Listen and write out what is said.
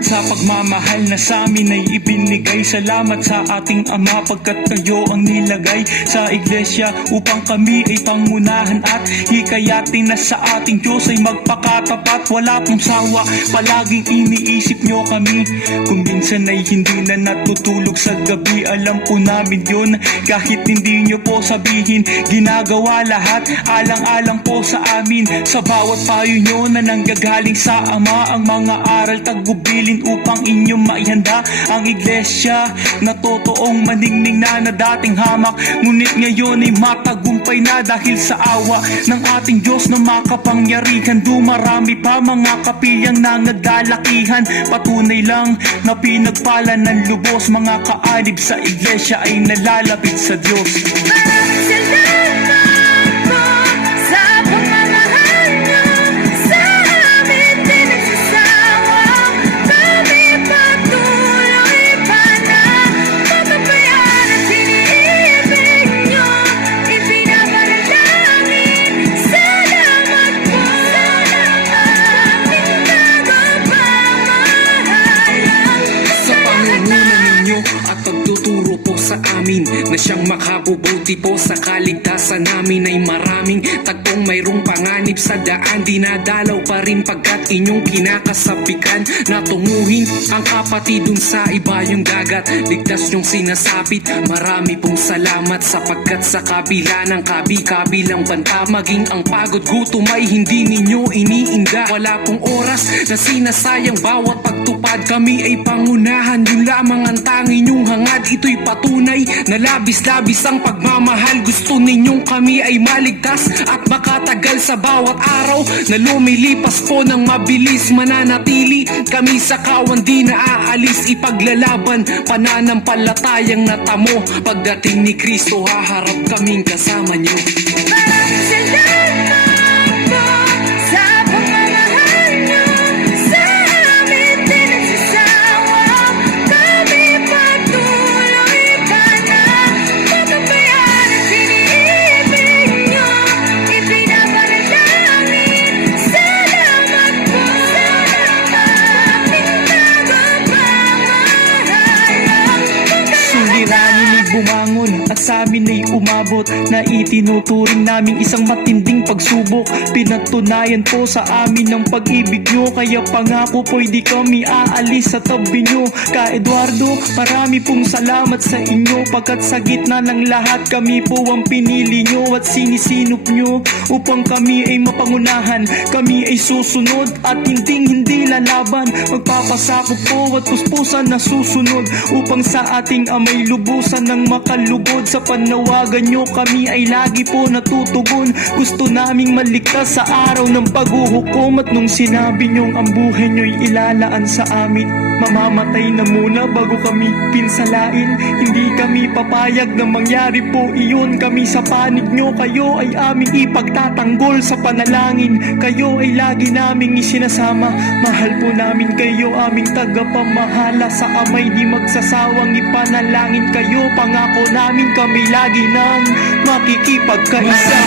At sa pagmamahal na sa amin ay ibinigay. Salamat sa ating Ama pagkat kayo ang nilagay sa iglesia upang kami ay pangunahan at hikayatin na sa ating Diyos ay magpakatapat. Wala pong sawa, palaging iniisip nyo kami. Kung minsan ay hindi na natutulog sa gabi, alam po namin yun. Kahit hindi nyo po sabihin, ginagawa lahat alang-alang po sa amin. Sa bawat payo nyo na nanggagaling sa Ama, ang mga aral tagubilin upang inyong maihanda ang iglesia na totoong maningning na dating hamak. Ngunit ngayon ay matagumpay na dahil sa awa ng ating Diyos na makapangyarihan. Dumarami pa mga kapilyang nangadalakihan. Patunay lang na pinagpala ng lubos. Mga kaalib sa iglesia ay nalalapit sa Diyos. Na siyang makabubuti po sa kaligtasan namin ay maraming tagpong mayroong panganib sa daan. Dinadalaw pa rin pagkat inyong kinakasapikan na tunguhin ang kapatid dun sa iba yung dagat. Ligtas yung sinasapit, marami pong salamat sapagkat sa kabila ng kabi-kabilang banta, maging ang pagod gutom ay hindi ninyo iniinda. Wala pong oras na sinasayang bawat pagtupad, kami ay pangunahan, yun lamang ang tanging nyong hangad. Ito'y patunay na labis-labis ang pagmamahal. Gusto ninyong kami ay maligtas at makatagal sa bawat araw na lumilipas po ng mabilis. Mananatili kami sa kawan, di na aalis. Ipaglalaban pananampalatayang natamo. Pagdating ni Kristo haharap kaming kasama nyo. Bumangon at sa amin ay umabot na itinuturing naming isang matinding pagsubok. Pinatunayan po sa amin ng pag-ibig nyo, kaya pangako po'y di kami aalis sa tabi nyo. Ka Eduardo, marami pong salamat sa inyo pagkat sa gitna ng lahat kami po ang pinili nyo at sinisinop nyo upang kami ay mapangunahan. Kami ay susunod at hindi lalaban. Magpapasakop po at puspusan na susunod upang sa ating amay lubusan ng makalugod. Sa panawagan nyo kami ay lagi po natutugon. Gusto naming maligtas sa araw ng paghuhukom. At nung sinabi nyong ang buhay nyo'y ilalaan sa amin, mamamatay na muna bago kami pinsalain. Hindi kami papayag na mangyari po iyon. Kami sa panig nyo, kayo ay aming ipagtatanggol sa panalangin. Kayo ay lagi naming isinasama. Mahal po namin kayo, aming tagapamahala. Sa amay di magsasawang ipanalangin kayo. Pangako namin kami lagi nang makikipagkaisa.